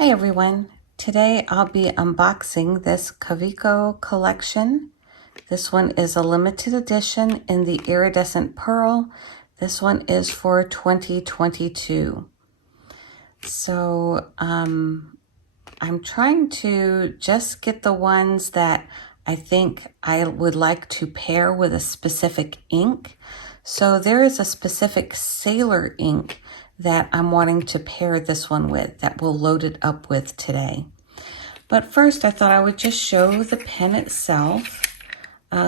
Hi everyone. Today I'll be unboxing this Kaweco Collection. This one is a limited edition in the Iridescent Pearl. This one is for 2022. So I'm trying to just get the ones that I think I would like to pair with a specific ink. So there is a specific Sailor ink that I'm wanting to pair this one with, that we'll load it up with today. But first I thought I would just show the pen itself.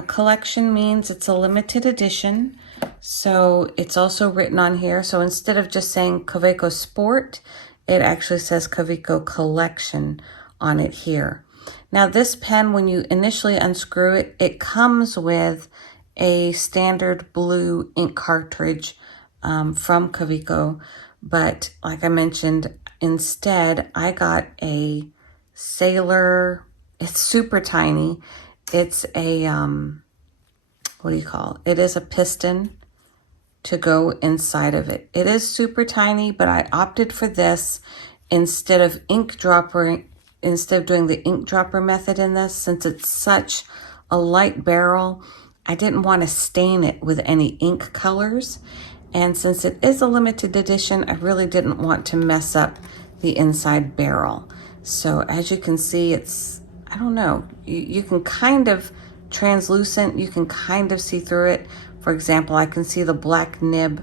Collection means it's a limited edition, so it's also written on here. So instead of just saying Kaweco Sport, it actually says Kaweco Collection on it here. Now this pen, when you initially unscrew it, it comes with a standard blue ink cartridge from Kaweco, but like I mentioned, instead I got a Sailor. It's super tiny. It's a what do you call it? It is a piston to go inside of it. It is super tiny, but I opted for this instead of doing the ink dropper method in this, since it's such a light barrel. I didn't want to stain it with any ink colors. And since it is a limited edition, I really didn't want to mess up the inside barrel. So as you can see, it's, I don't know, you can kind of translucent, you can kind of see through it. For example, I can see the black nib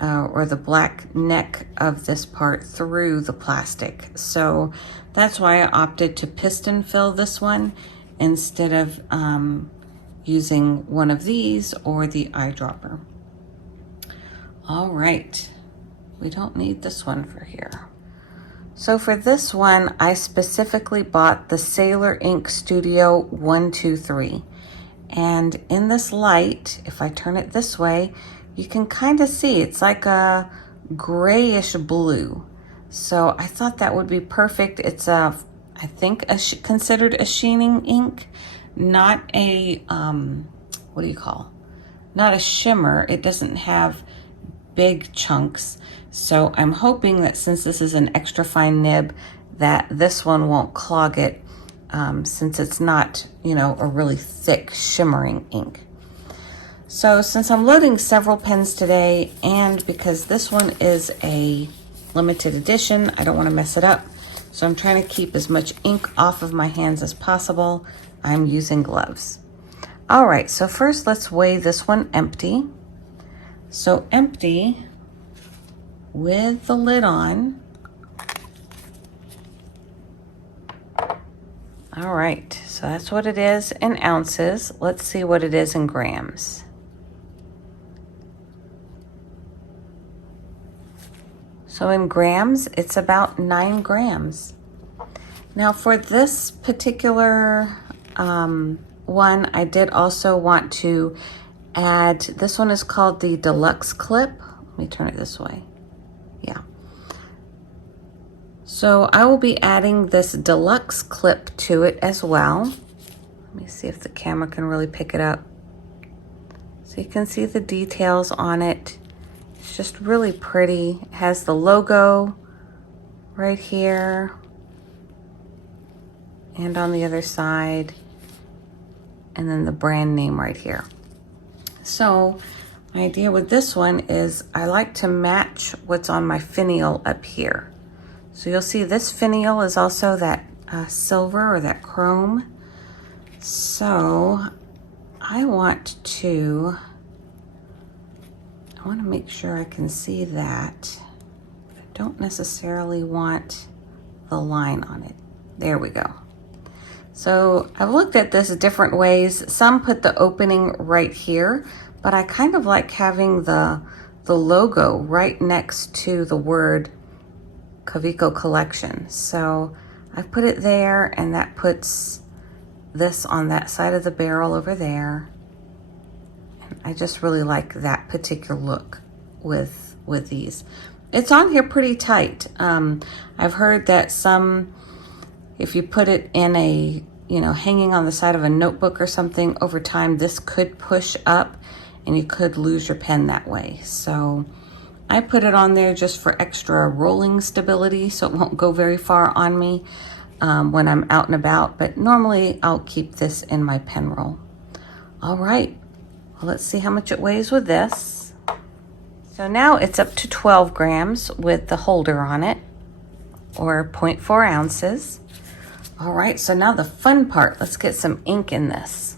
or the black neck of this part through the plastic. So that's why I opted to piston fill this one instead of using one of these or the eyedropper. All right, we don't need this one for here. So for this one, I specifically bought the Sailor Ink Studio 123. And in this light, if I turn it this way, you can kind of see it's like a grayish blue. So I thought that would be perfect. It's I think considered a sheening ink, not a, what do you call? Not a shimmer. It doesn't have big chunks. So I'm hoping that since this is an extra fine nib, that this one won't clog it, since it's not, you know, a really thick shimmering ink. So since I'm loading several pens today, and because this one is a limited edition, I don't want to mess it up. So I'm trying to keep as much ink off of my hands as possible. I'm using gloves. All right, so first let's weigh this one empty. So empty with the lid on. All right, so that's what it is in ounces. Let's see what it is in grams. So in grams, it's about 9 grams. Now for this particular one, I did also want to add, this one is called the Deluxe Clip. Let me turn it this way. Yeah. So I will be adding this Deluxe Clip to it as well. Let me see if the camera can really pick it up. So you can see the details on it. It's just really pretty. It has the logo right here and on the other side, and then the brand name right here. So my idea with this one is I like to match what's on my finial up here. So you'll see this finial is also that silver or that chrome. So I want to make sure I can see that. I don't necessarily want the line on it. There we go. So I've looked at this different ways. Some put the opening right here, but I kind of like having the logo right next to the word Kaweco Collection. So I put it there, and that puts this on that side of the barrel over there. And I just really like that particular look with these. It's on here pretty tight. I've heard that if you put it in a, you know, hanging on the side of a notebook or something, over time this could push up and you could lose your pen that way. So I put it on there just for extra rolling stability so it won't go very far on me when I'm out and about, but normally I'll keep this in my pen roll. All right, well, let's see how much it weighs with this. So now it's up to 12 grams with the holder on it, or 0.4 ounces. All right, so now the fun part, let's get some ink in this.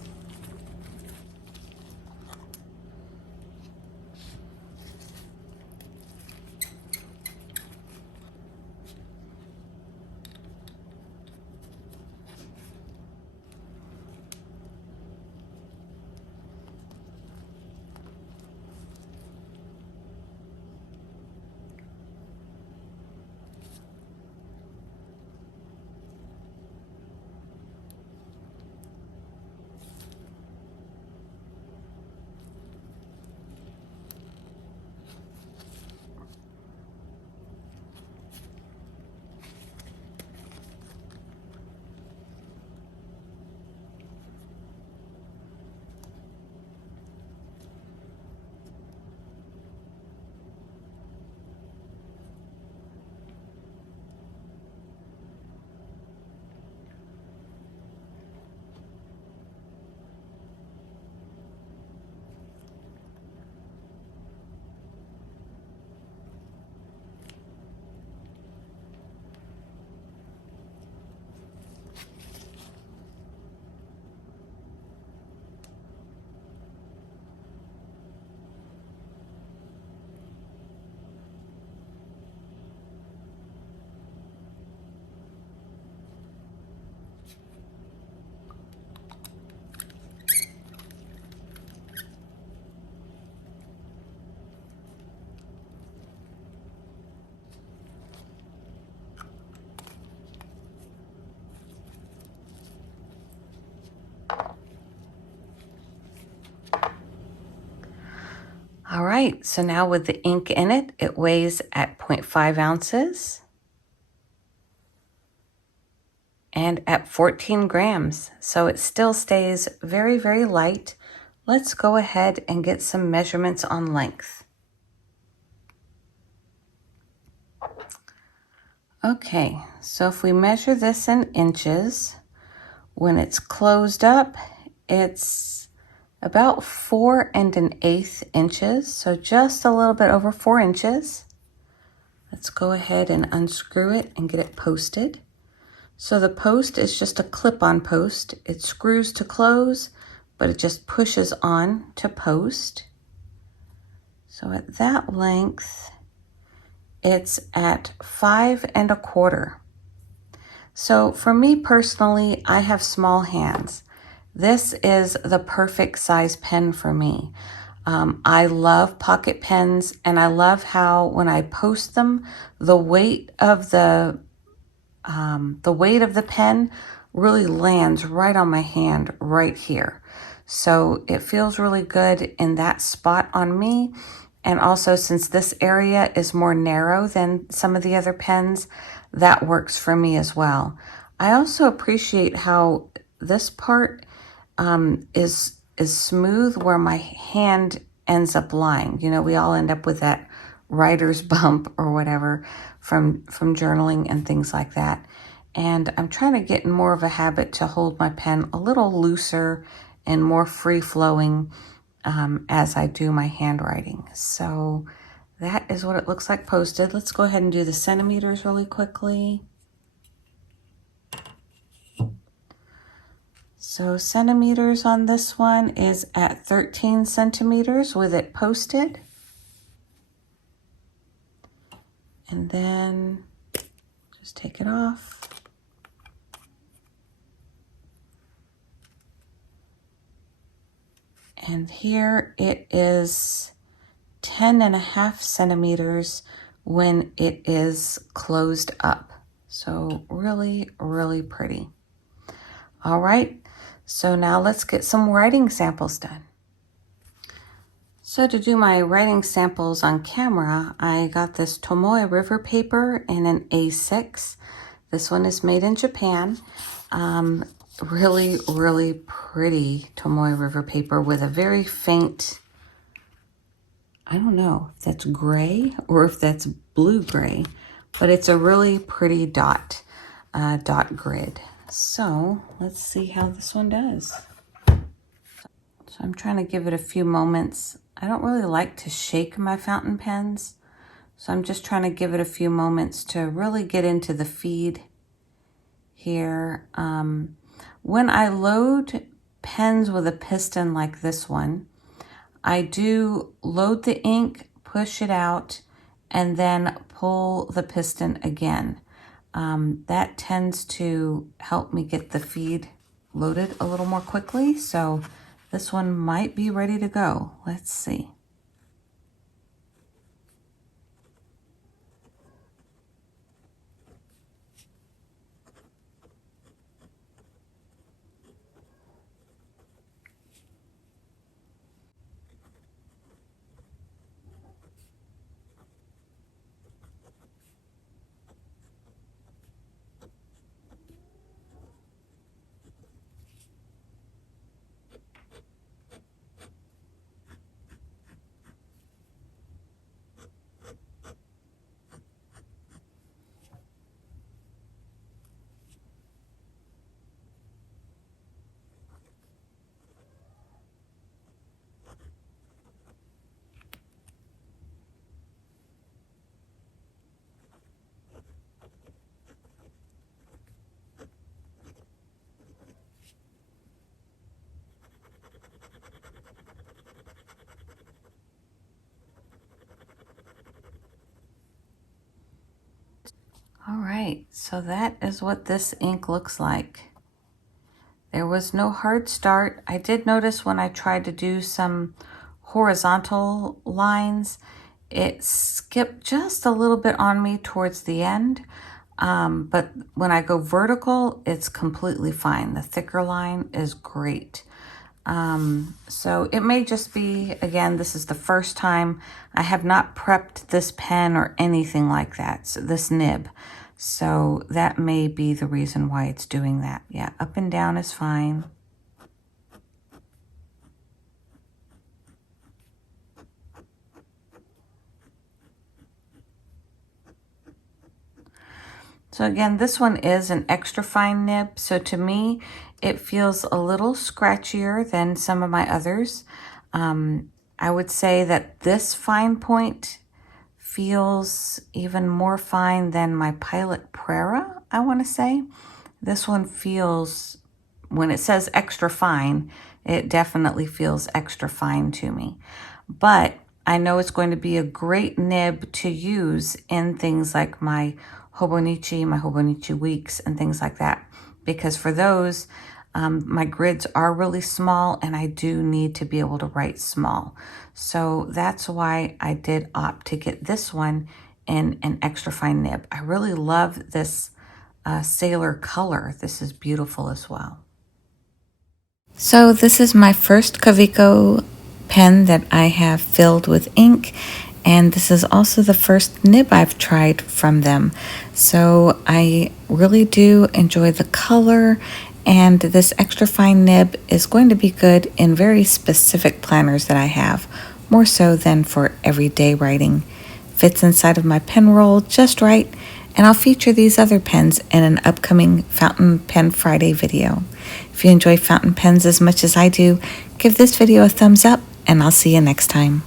All right, so now with the ink in it, it weighs at 0.5 ounces and at 14 grams. So it still stays very, very light. Let's go ahead and get some measurements on length. Okay, so if we measure this in inches, when it's closed up, it's about 4 1/8 inches, so just a little bit over 4 inches. Let's go ahead and unscrew it and get it posted. So the post is just a clip-on post. It screws to close, but it just pushes on to post. So at that length, it's at 5 1/4. So for me personally, I have small hands. This is the perfect size pen for me. I love pocket pens, and I love how when I post them, the weight of the pen really lands right on my hand right here. So it feels really good in that spot on me. And also, since this area is more narrow than some of the other pens, that works for me as well. I also appreciate how this part is smooth where my hand ends up lying. You know, we all end up with that writer's bump or whatever from journaling and things like that. And I'm trying to get in more of a habit to hold my pen a little looser and more free-flowing as I do my handwriting. So that is what it looks like posted. Let's go ahead and do the centimeters really quickly. So centimeters on this one is at 13 centimeters with it posted. And then just take it off. And here it is 10.5 centimeters when it is closed up. So really, really pretty. All right, so now let's get some writing samples done. So to do my writing samples on camera, I got this Tomoe River paper in an A6. This one is made in Japan. Really, really pretty Tomoe River paper with a very faint I don't know if that's gray or if that's blue gray, but it's a really pretty dot grid. So let's see how this one does. So I'm trying to give it a few moments. I don't really like to shake my fountain pens, so I'm just trying to give it a few moments to really get into the feed here. When I load pens with a piston like this one, I do load the ink, push it out, and then pull the piston again. That tends to help me get the feed loaded a little more quickly. So this one might be ready to go. Let's see. All right, so that is what this ink looks like. There was no hard start. I did notice when I tried to do some horizontal lines, it skipped just a little bit on me towards the end. But when I go vertical, it's completely fine. The thicker line is great. So it may just be, again, this is the first time. I have not prepped this pen or anything like that, so this nib. So that may be the reason why it's doing that. Yeah, up and down is fine. So again, this one is an extra fine nib. So to me, it feels a little scratchier than some of my others. I would say that this fine point feels even more fine than my Pilot Prera, I want to say. This one feels, when it says extra fine, it definitely feels extra fine to me. But I know it's going to be a great nib to use in things like my Hobonichi Weeks and things like that. Because for those, my grids are really small and I do need to be able to write small. So that's why I did opt to get this one in an extra fine nib. I really love this sailor color. This is beautiful as well. So this is my first Kaweco pen that I have filled with ink, and this is also the first nib I've tried from them. So I really do enjoy the color, and this extra fine nib is going to be good in very specific planners that I have, more so than for everyday writing. Fits inside of my pen roll just right, and I'll feature these other pens in an upcoming Fountain Pen Friday video. If you enjoy fountain pens as much as I do, give this video a thumbs up, and I'll see you next time.